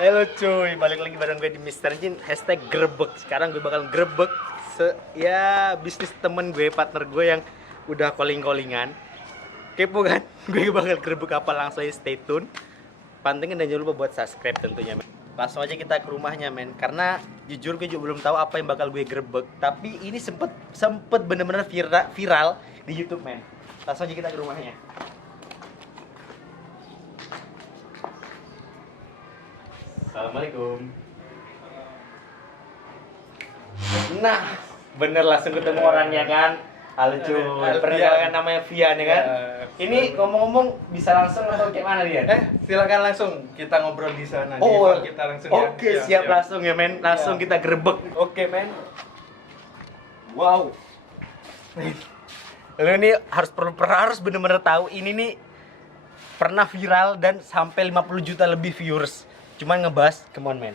Halo cuy, balik lagi bareng gue di Mr. Jin #grebek. Sekarang gue bakal grebek bisnis temen gue, partner gue yang udah calling-callingan. Kepo kan? Gue bakal grebek apa, langsung aja stay tune. Pantengin dan jangan lupa buat subscribe tentunya, men. Langsung aja kita ke rumahnya, men. Karena jujur gue juga belum tahu apa yang bakal gue grebek. Tapi ini sempet bener-bener viral di YouTube, men. Langsung aja kita ke rumahnya. Assalamualaikum. Nah, bener langsung ketemu orangnya kan. Halo cuy, perkenalkan namanya Vian ya kan. Ini ngomong-ngomong bisa langsung atau kayak mana dia? Silakan langsung kita ngobrol di sana. Oh, kita langsung oke, siap langsung ya men. Langsung kita grebek. Oke men. Wow. Lu ini harus bener-bener tahu ini nih pernah viral dan sampai 50 juta lebih viewers. Cuman ngebahas, come on men.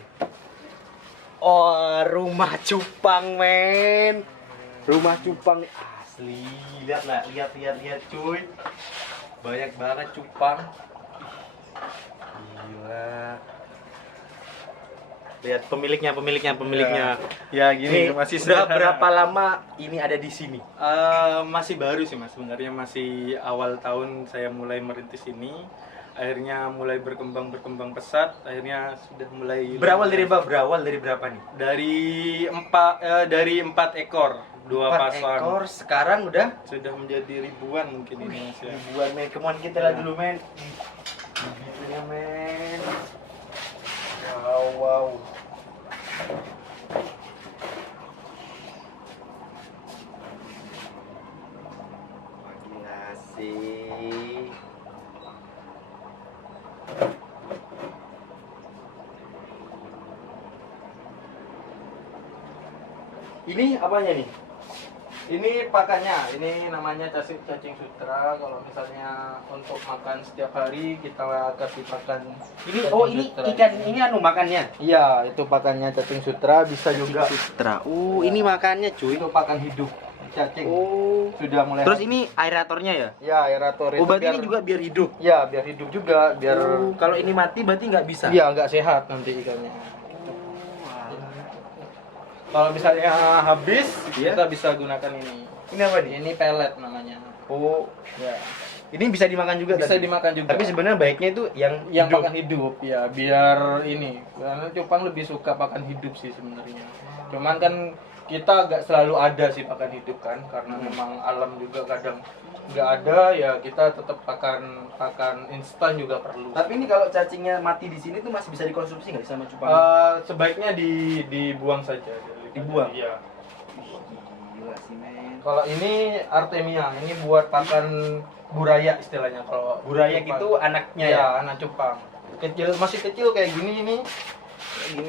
Oh, rumah cupang men. Rumah cupang asli. Lihat cuy. Banyak banget cupang. Gila. Lihat pemiliknya. Ya gini, masih sudah sederhana. berapa lama ini ada di sini? Masih baru sih mas, sebenarnya masih awal tahun saya mulai merintis ini. Akhirnya mulai berkembang pesat. Akhirnya sudah mulai. Berawal dari berapa nih? Dari 4 ekor, 2 4 pasang. ekor, sekarang udah Sudah menjadi ribuan mungkin ini mas ya. ribuan men. Kemudian kita lihat dulu men. Begitunya men. Wow. Gila sih. Ini apanya nih? Ini pakannya, ini namanya cacing sutra. Kalau misalnya untuk makan setiap hari kita kasih pakan. Ini cacing sutra. ikan ini makannya. Iya, itu pakannya cacing sutra, bisa juga. Sutra. Ini makannya cuy. Itu pakan hidup cacing. Sudah mulai. Terus ini aeratornya ya? Ya, aerator itu. Berarti ini juga biar hidup. Ya, biar hidup juga, biar. Kalau ini mati berarti nggak bisa. Iya, nggak sehat nanti ikannya. Kalau misalnya habis, Iya. kita bisa gunakan ini. Ini apa nih? Ini pelet namanya. Oh, Ya. ini bisa dimakan juga. Bisa tadi? dimakan juga. Tapi sebenarnya baiknya itu yang yang hidup. pakan hidup ya, biar ini. Karena cupang lebih suka pakan hidup sih sebenarnya. Cuman kan kita nggak selalu ada sih pakan hidup kan, karena memang alam juga kadang nggak ada, ya kita tetap pakan instan juga perlu. Tapi ini kalau cacingnya mati di sini tuh masih bisa dikonsumsi nggak sama cupang? Sebaiknya dibuang saja. Dibuang? Iya. Gila sih men. Kalau ini Artemia, ini buat pakan buraya istilahnya. Kalau Buraya cupang. gitu anaknya Ya, ya? anak cupang. Masih kecil kayak gini ini.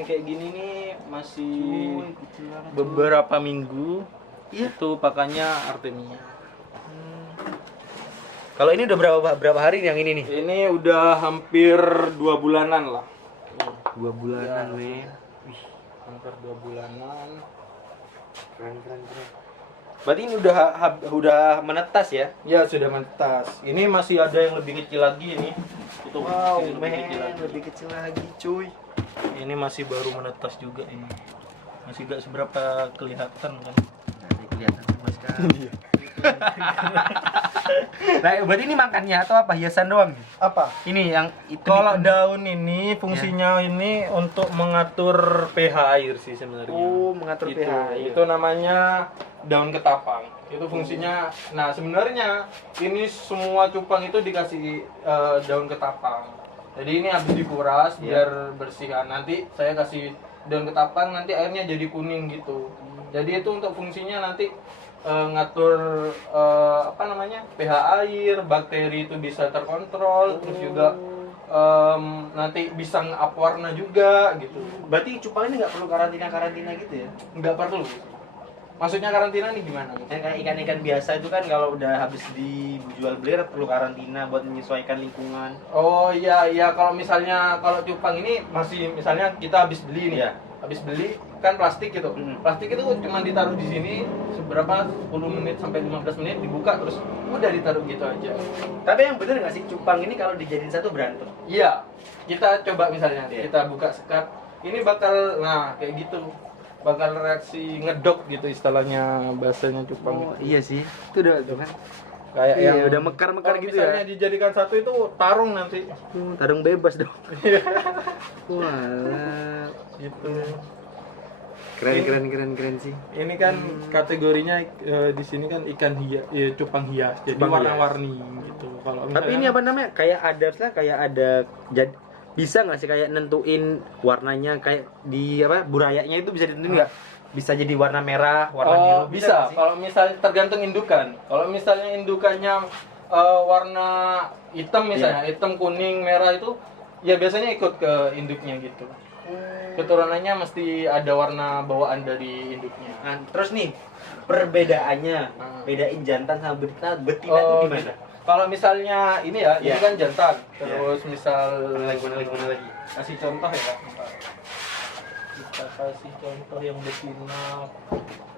Kayak gini nih masih Kecil banget, cuy. beberapa minggu. Iya. Itu pakannya Artemia. Kalau ini udah berapa hari nih yang ini nih? Ini udah hampir 2 bulanan lah. 2 bulanan Ya. men. Hampir 2 bulanan. Keren. Berarti ini udah menetas ya? Ya, sudah menetas. Ini masih ada yang lebih kecil lagi ini. Itu Wow masih men, lebih kecil lagi cuy. Ini masih baru menetas juga ini. Masih gak seberapa kelihatan kan. Nah, kelihatan sama sekali. Nah, berarti ini makannya atau apa? Hiasan doang nih? Apa? Ini yang itu Kalau daun ini fungsinya ini untuk mengatur pH air sih sebenarnya. mengatur Itu, pH. itu namanya daun ketapang. Itu fungsinya. Nah, sebenarnya ini semua cupang itu dikasih daun ketapang. Jadi ini habis dikuras biar bersih kan. Nanti saya kasih daun ketapang, nanti airnya jadi kuning gitu. Jadi itu untuk fungsinya nanti ngatur pH air, bakteri itu bisa terkontrol, terus juga nanti bisa nge-up warna juga gitu. Berarti cupang ini nggak perlu karantina gitu ya? Nggak perlu. Maksudnya karantina nih gimana? Kayak ikan-ikan biasa itu kan kalau udah habis dijual beli perlu karantina buat menyesuaikan lingkungan. Oh iya, kalau misalnya kalau cupang ini masih misalnya kita habis beli nih. Iya. Habis beli kan plastik gitu. Hmm. Plastik itu cuma ditaruh di sini seberapa 10 menit sampai 15 menit dibuka terus udah ditaruh gitu aja. Tapi yang bener nggak sih cupang ini kalau dijadiin satu berantem? Iya, kita coba misalnya Iya. kita buka sekat, ini bakal nah kayak gitu, bakal reaksi ngedok gitu istilahnya bahasanya cupang. Iya sih, itu udah tuh kan. Kayak Iya, yang udah mekar-mekar kalau gitu misalnya ya. dijadikan satu itu tarung nanti. Tarung bebas dong. Wah, Gitu. keren sih. Ini kan kategorinya di sini kan ikan hias, cupang hias. Jadi Cupang warna-warni gitu. Kalau Tapi ini apa namanya? Kayak ada bisa nggak sih kayak nentuin warnanya kayak di apa burayanya itu bisa ditentuin nggak? Bisa jadi warna merah, warna biru Oh, bisa. nggak sih? Kalau misalnya tergantung indukan. Kalau misalnya indukannya warna hitam misalnya, hitam, kuning, merah itu ya biasanya ikut ke induknya gitu. Keturunannya mesti ada warna bawaan dari induknya. Nah, terus nih perbedaannya, bedain jantan sama betina itu gimana? Gitu. Kalau misalnya ini ya, ini Iya. kan jantan. Terus misal Mana lagi? kasih contoh ya. Bentar. Kita kasih contoh yang betina.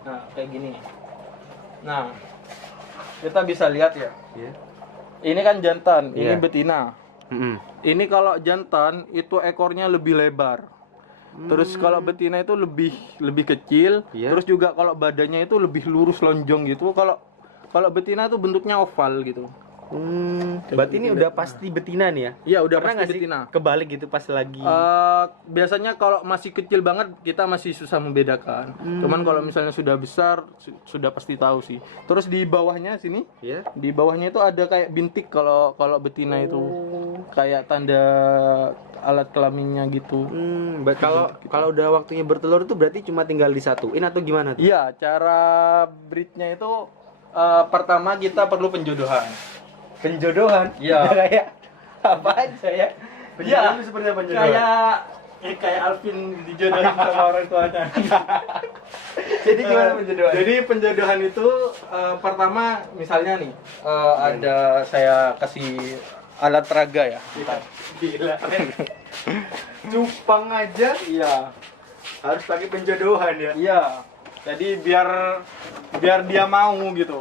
Nah, kayak gini. Nah, kita bisa lihat ya. Iya. Ini kan jantan, ini Iya. betina. Ini kalau jantan itu ekornya lebih lebar. Terus kalau betina itu lebih kecil. Iya. Terus juga kalau badannya itu lebih lurus lonjong gitu. Kalau betina itu bentuknya oval gitu. Berarti ini udah pasti betina nih ya? Iya, udah Pernah pasti nggak sih betina. kebalik gitu pas lagi? Biasanya kalau masih kecil banget kita masih susah membedakan. Cuman kalau misalnya sudah besar sudah pasti tahu sih. Terus di bawahnya sini, Ya. di bawahnya itu ada kayak bintik kalau betina itu. Kayak tanda alat kelaminnya gitu. Kalau udah waktunya bertelur itu berarti cuma tinggal disatuin atau gimana tuh? Iya, cara breednya itu pertama kita perlu penjodohan. Penjodohan? Iya. Kayak apa aja ya? Penjodohan Iya. itu seperti apa penjodohan? Kayak Alvin dijodohin sama orang tuanya. Jadi gimana penjodohan? Jadi penjodohan itu pertama misalnya nih ada saya kasih alat peraga ya. Bentar. Gila. Cupang aja Iya. harus pakai penjodohan ya? Iya. Jadi biar dia mau gitu.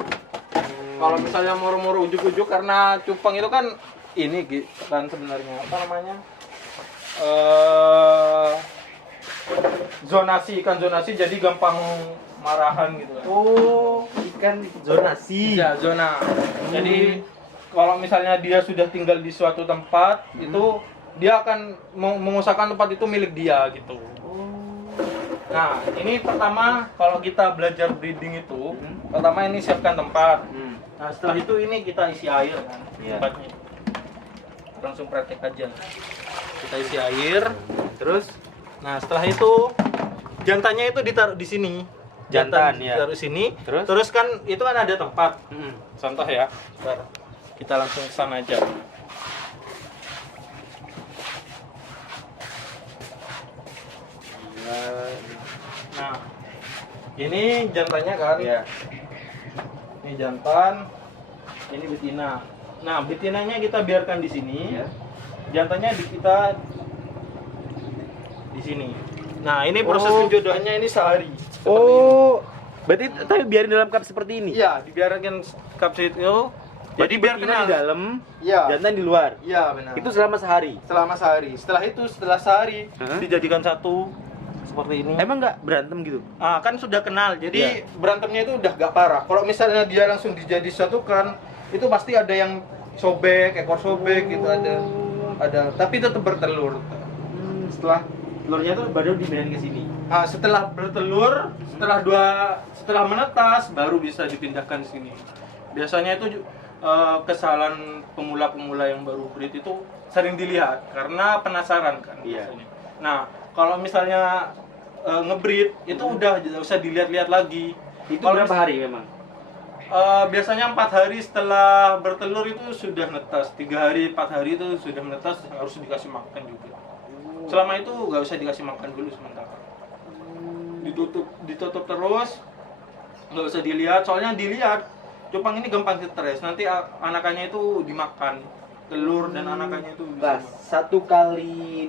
Kalau misalnya moro-moro ujuk-ujuk karena cupang itu kan ini kan sebenarnya apa namanya? Ikan zonasi jadi gampang marahan gitu. Oh, ikan zonasi. Iya, zona. Jadi kalau misalnya dia sudah tinggal di suatu tempat itu dia akan mengusahakan tempat itu milik dia gitu. Nah, ini pertama kalau kita belajar breeding itu, pertama ini siapkan tempat. Nah, setelah itu ini kita isi air kan, Iya. tempatnya. Langsung praktek aja. Kita isi air, terus nah setelah itu jantannya itu ditaruh di sini. Jantan, ya. Ditaruh sini. Terus? Terus kan itu kan ada tempat. Contoh ya. Bentar. Kita langsung ke sana aja. Nah, ini jantannya kan? Iya. Ini jantan, ini betina. Nah, betinanya kita biarkan di sini. Iya. Jantannya kita di sini. Nah, ini proses Oh. penjodohannya ini sehari. Seperti Oh, berarti tapi biarin dalam cup seperti ini. ini. Iya, dibiarkan kapsul itu. Jadi biar betina di dalam, Iya. jantan di luar. Iya, benar. Itu selama sehari. selama sehari. Setelah sehari Hah? dijadikan satu seperti ini. Emang nggak berantem gitu? Ah, kan sudah kenal, jadi Iya. berantemnya itu udah gak parah. Kalau misalnya dia langsung disatukan, itu pasti ada yang sobek, ekor sobek gitu ada. Tapi tetap bertelur. Setelah telurnya tuh baru dipindahin ke sini. Ah, setelah bertelur, setelah menetas, baru bisa dipindahkan ke sini. Biasanya itu kesalahan pemula-pemula yang baru breed itu sering dilihat karena penasaran kan. Iya. biasanya. Nah, kalau misalnya ngebreed itu udah tidak usah dilihat-lihat lagi. Itu Kalau berapa hari memang? Biasanya 4 hari setelah bertelur itu sudah netas. 3 hari, 4 hari itu sudah menetas, harus dikasih makan juga. Selama itu nggak usah dikasih makan dulu sementara. Ditutup terus, nggak usah dilihat. Soalnya dilihat, cupang ini gampang stres. Nanti anakannya itu dimakan, telur dan anakannya itu Nah, bisa. satu kali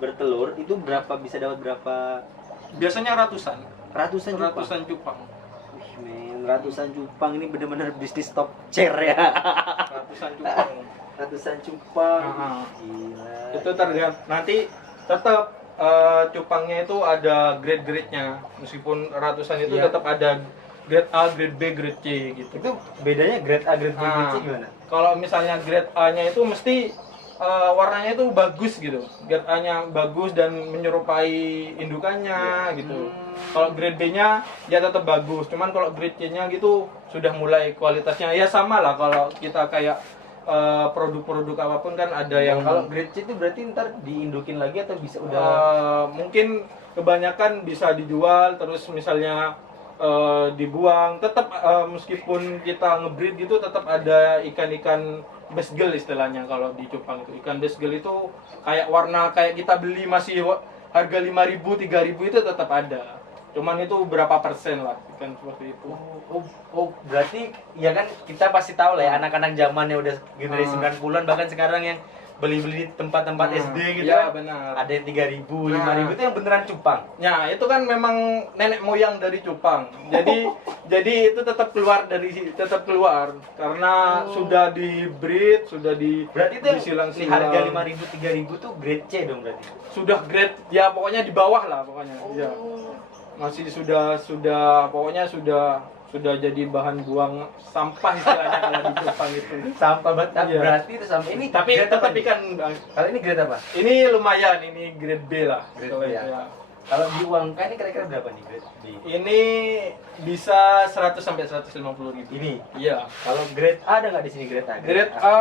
bertelur itu bisa dapat berapa? Biasanya ratusan cupang. Wih, men, ratusan cupang ini benar-benar bisnis top chair ya. Ratusan cupang. Ratusan cupang. Nah, Gila. itu tergantung nanti tetap cupangnya itu ada grade-grade-nya. Meskipun ratusan itu Iya. tetap ada grade A, grade B, grade C gitu. Itu bedanya grade A, grade B, grade C Nah, gimana? kalau misalnya grade A-nya itu mesti warnanya itu bagus gitu. Grade A-nya bagus dan menyerupai indukannya gitu. Kalau grade B-nya ya tetap bagus. Cuman kalau grade C-nya gitu sudah mulai kualitasnya ya sama lah kalau kita kayak produk-produk apapun kan ada yang Kalau grade C itu berarti ntar diindukin lagi atau bisa udah mungkin kebanyakan bisa dijual terus misalnya dibuang tetap meskipun kita ngebreed gitu tetap ada ikan-ikan basgel istilahnya kalau di cupang itu ikan basgel itu kayak warna kayak kita beli masih harga 5.000 3.000 itu tetap ada cuman itu berapa persen lah ikan seperti itu. Berarti ya kan kita pasti tahu lah ya anak-anak zaman yang udah generasi 90-an bahkan sekarang yang beli-beli di tempat-tempat SD gitu ya, kan. benar. Ada yang 3.000, 5.000 itu yang beneran cupang. Ya, itu kan memang nenek moyang dari cupang. Jadi itu tetap keluar karena sudah di breed, sudah di Berarti itu yang disilang-silang. harga 5.000, 3.000 tuh grade C dong berarti. Sudah grade ya pokoknya di bawah lah pokoknya. Ya. Masih sudah pokoknya sudah jadi bahan buang sampah istilahnya kalau di cupang itu. Sampah banget. Iya. Berarti itu sampah ini Tapi grade tetap apa nih? ikan Kalau ini grade apa? ini lumayan, ini grade B lah. Grade Kalau B ya. ya. Kalau diuangkan ini kira-kira berapa nih grade B? Ini bisa 100 sampai 150 ribu. Ini. Iya. Kalau grade A ada nggak di sini grade A? Grade A,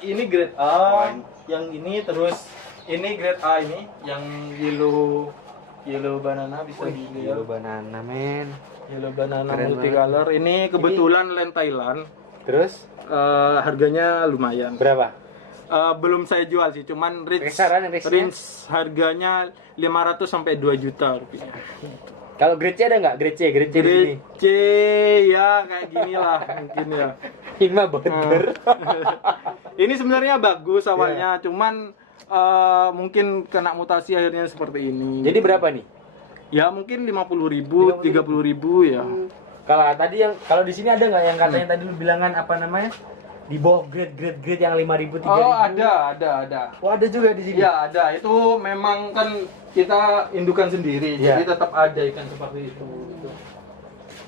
ini grade A, Oh, yang ini terus ini grade A ini yang yellow banana bisa dilihat. Yellow banana men. Yellow banana Keren multicolor. Ini kebetulan land Thailand. Terus Harganya lumayan. berapa? Belum saya jual sih, cuman Kisaran range-nya? range harganya 500 sampai 2 juta rupiah. Kalau grade C ada nggak? Grade C di sini. Grade C ya kayak gini lah mungkin ya. Hima border. Ini sebenarnya bagus awalnya, cuman mungkin kena mutasi akhirnya seperti ini. Jadi berapa nih? Ya mungkin 50.000, 30.000 ya. Kalau di sini ada nggak yang katanya tadi lu bilangan apa namanya? Di bawah grade yang 5.000, 3.000. Oh, ada. Oh, ada juga di sini. Ya, ada. Itu memang kan kita indukan sendiri, Iya. jadi tetap ada ikan seperti itu.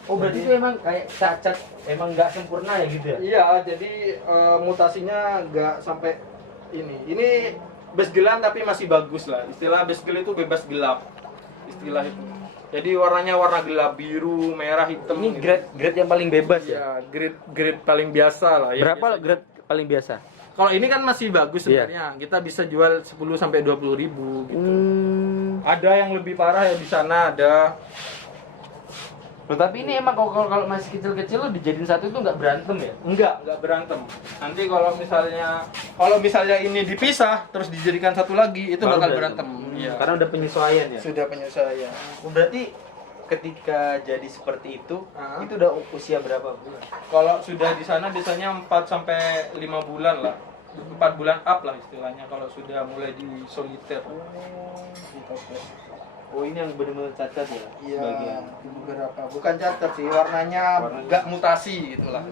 Oh, berarti itu emang kayak cacat, emang nggak sempurna ya gitu ya? Iya, jadi mutasinya nggak sampai ini. Ini besgelan tapi masih bagus lah. Istilah besgel itu bebas gelap. Istilah itu. Jadi warnanya warna gelap, biru, merah, hitam. Ini gitu. grade yang paling bebas ya? Ya, grade paling biasa lah. Ya, Berapa biasa. grade paling biasa? Kalau ini kan masih bagus Iya. sebenarnya. Kita bisa jual 10 sampai 20.000 gitu. Ada yang lebih parah ya di sana ada. Loh, tapi ini emang kalau masih kecil-kecil lo dijadiin satu itu nggak berantem ya? Enggak berantem. Nanti kalau misalnya ini dipisah terus dijadikan satu lagi itu Baru bakal berantem. Iya. Karena udah penyesuaian ya? Sudah penyesuaian. Berarti ketika jadi seperti itu, Ah. itu udah usia berapa bulan? Kalau sudah di sana biasanya 4 sampai 5 bulan lah. 4 bulan up lah istilahnya kalau sudah mulai di soliter. Gitu. Oh, ini yang benar-benar cacat ya? Iya, Sebagian. beberapa. Bukan catat sih, warnanya enggak mutasi gitu lah.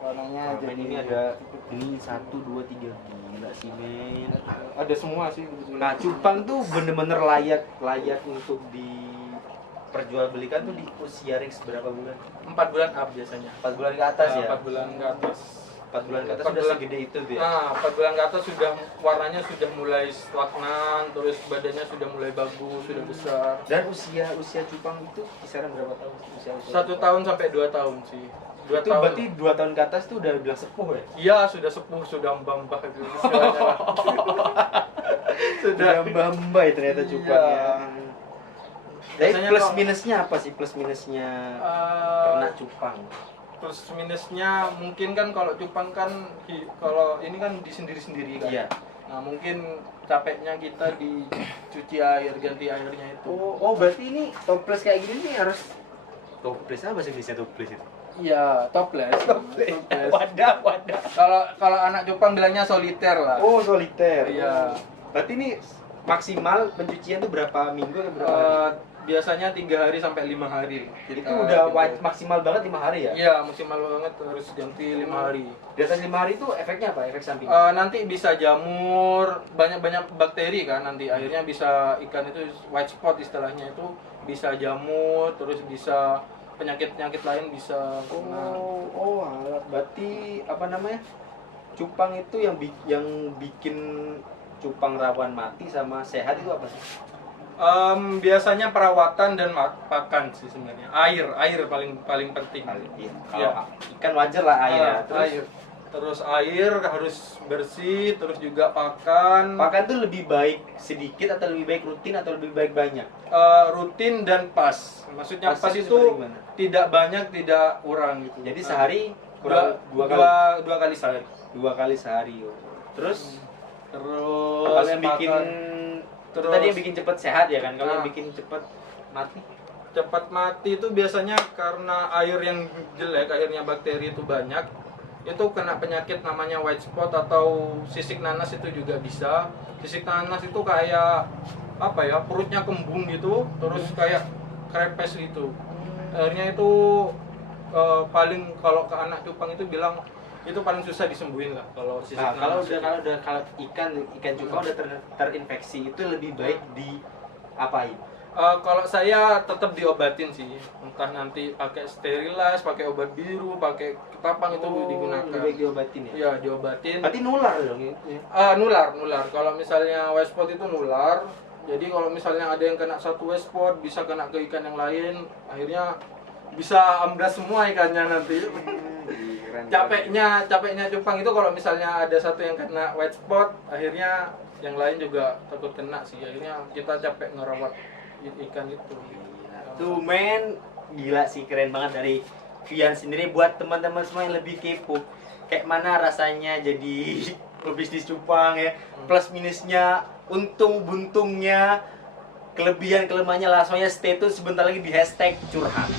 Warnanya Men, ini ada ini 1, 2, 3 gila sih men. ada semua sih kebetulan. Nah, cupang tuh bener-bener layak untuk diperjualbelikan tuh di usia range berapa bulan? 4 bulan up biasanya. 4 bulan ke atas ya? 4 bulan ke atas. 4 bulan ke atas 4 sudah bulan. segede itu tuh ya? Nah, 4 bulan ke atas sudah warnanya sudah mulai stagnan, terus badannya sudah mulai bagus, sudah besar. Dan usia cupang itu kisaran berapa tahun? Usia 1 tahun sampai 2 tahun sih. 2 itu tahun. berarti 2 tahun ke atas tuh udah bilang sepuh ya? Iya, sudah sepuh, sudah mbah-mbah gitu istilahnya lah. Sudah mbak ya ternyata cupang ya. Jadi Biasanya plus kalau- minusnya apa sih plus minusnya ternak cupang? Plus minusnya mungkin kan kalau cupang kan kalau ini kan di sendiri-sendiri kan. Iya. Nah, mungkin capeknya kita dicuci air, ganti airnya itu. Oh berarti ini toples kayak gini nih harus toples apa sih bisa toples itu? Iya, toples. Wadah. Kalau anak cupang bilangnya soliter lah. Oh soliter. Iya. Berarti ini maksimal pencucian tuh berapa minggu atau berapa hari? Biasanya 3 hari sampai 5 hari. Itu udah maksimal banget 5 hari ya? Iya, maksimal banget harus ganti 5 hari. Di atas 5 hari itu efeknya apa? Efek samping? Nanti bisa jamur, banyak bakteri kan nanti akhirnya bisa ikan itu white spot istilahnya itu bisa jamur, terus bisa penyakit-penyakit lain bisa kena. Alah. Berarti apa namanya? Cupang itu yang bikin cupang rawan mati sama sehat itu apa sih? Biasanya perawatan dan pakan sih sebenarnya. Air paling penting. Iya. Iya. Kalau ikan wajar lah air. Terus air harus bersih, terus juga pakan. Pakan tuh lebih baik sedikit atau lebih baik rutin atau lebih baik banyak? Rutin dan pas. Maksudnya pas itu itu seperti gimana? tidak banyak, tidak kurang gitu. Jadi sehari dua kali sehari. 2 kali sehari. Terus Terus yang bikin Terus- tadi yang bikin cepet sehat ya kan? Kalau yang Ah. bikin cepet mati? cepat mati itu biasanya karena air yang jelek, airnya bakteri itu banyak. Itu kena penyakit namanya white spot atau sisik nanas itu juga bisa. Sisik nanas itu kayak apa ya? Perutnya kembung gitu, terus kayak krepes gitu. Akhirnya itu paling kalau ke anak cupang itu bilang itu paling susah disembuhin lah kalau sisik Nah, nanas. kalau ikan cupang udah terinfeksi itu lebih baik di apain? Kalau saya tetap diobatin sih, entah nanti pakai sterilize, pakai obat biru, pakai ketapang itu digunakan. Lebih baik diobatin ya? Iya, diobatin. Berarti nular dong ya? Nular. Kalau misalnya white spot itu nular. Jadi kalau misalnya ada yang kena satu white spot bisa kena ke ikan yang lain, akhirnya bisa amblas semua ikannya nanti. Keren. Capeknya cupang itu kalau misalnya ada satu yang kena white spot, akhirnya yang lain juga takut kena sih. Akhirnya kita capek ngerawat ikan itu. Tuh men, gila sih, keren banget dari Vian sendiri. Buat teman-teman semua yang lebih kepo, kayak mana rasanya jadi pebisnis cupang ya, plus minusnya, untung buntungnya, kelebihan kelemahannya, langsung aja stay tune sebentar lagi di #curhat.